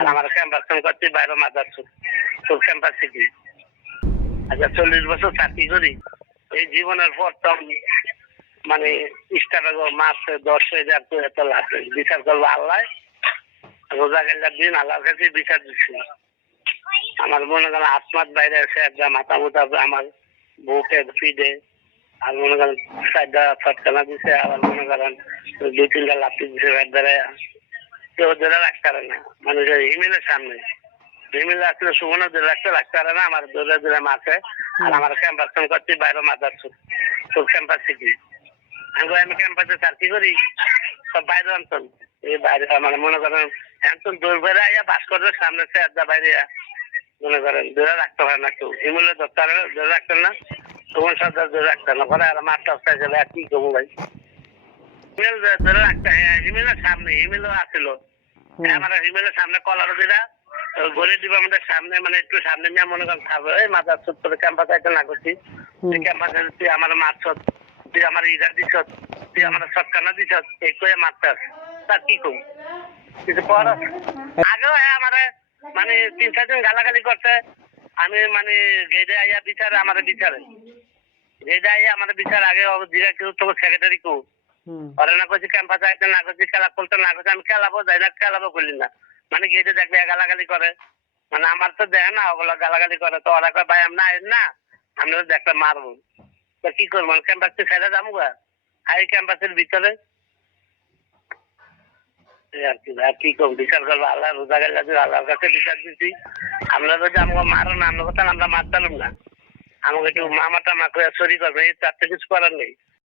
আর আমার ক্যাম্পাস করছি বাইরে মাদারচুর তোর ক্যাম্পাস থেকে। আচ্ছা 40 বছর চাকরি করি, এই জীবনের প্রথম মানে স্টার্ট মাস 10,000 করে এত লাভ বিচার করবো আল্লাহ। রোজা গেলার দিন আল্লাহর কাছে বিচার দিচ্ছি। আমার মনে করেন আসমাত বাইরে এসে একটা মাথা মুথা আমার বুকে ফিডে, আর মনে করেন চারটা ছটকানা দিছে, আবার মনে করেন 2-3টা লাফি দিছে ধরে, কেউ ধরে রাখতে পারে না মানুষের হিমেলের সামনে। হিমেল আসলে সুমনে ধরে রাখতে পারে না, আমার ধরে ধরে মাসে। আর আমার ক্যাম্পাস করছি বাইরে মাদারচুর তোর ক্যাম্পাস থেকে। আমি ক্যাম্পাসে চাকরি করি সব বাইরে অঞ্চল, এই বাইরে মানে মনে করেন এখন দৌড় বেড়ে আইয়া ভাস্করের সামনে সে আড্ডা বাইরে মনে করেন ধরে রাখতে পারে না কেউ, হিমেলের দরকার ধরে রাখতেন না, সুমন সর্দার ধরে রাখতেন না, পরে আর মারটা চাইছিল কি করবো ভাই। হিমেল ধরে রাখতে হিমেলের সামনে হিমেলও আসছিল, আমার হিমেলের সামনে কলার দিলা গড়ে দিব আমাদের সামনে, মানে একটু সামনে নিয়ে মনে করেন খাবে এই মাথার চুপ করে ক্যাম্পাসে একটা না করছি, তুই ক্যাম্পাসে তুই আমার মারছ, তুই আমার ইরা দিছ, তুই আমার সৎকানা দিছ, এই করে মারতাস, তার কি কম কিছু পর আগেও আমার মানে 3-4 দিন গালাগালি করছে। আমি মানে গেদে আইয়া বিচারে আমার বিচারে গেদে আইয়া আমার বিচার আগে জিরা কেউ তোর সেক্রেটারি কেউ ওরা না করছি ক্যাম্পাসে একটা না করছি খেলা করতে না করছি, আমি খেলাবো যাই না খেলাবো করলি না, মানে গেটে দেখলে গালাগালি করে, মানে আমার তো দেখে না ওগুলো গালাগালি করে, তো ওরা কয় ভাই আমরা আইন না আমরা দেখলে মারবো, তো কি করবো ক্যাম্পাস থেকে ছেড়ে যাবো গা এই ক্যাম্পাসের ভিতরে আর কি। আর কি করবো বিচার করবো আল্লাহ, রোজা গেলে আল্লাহর কাছে বিচার দিচ্ছি। আমরা যদি আমাকে মারো না আমরা কথা আমরা মারতাম না, আমাকে একটু মামাটা মা করে চুরি করবে, এই চারটে কিছু করার নেই।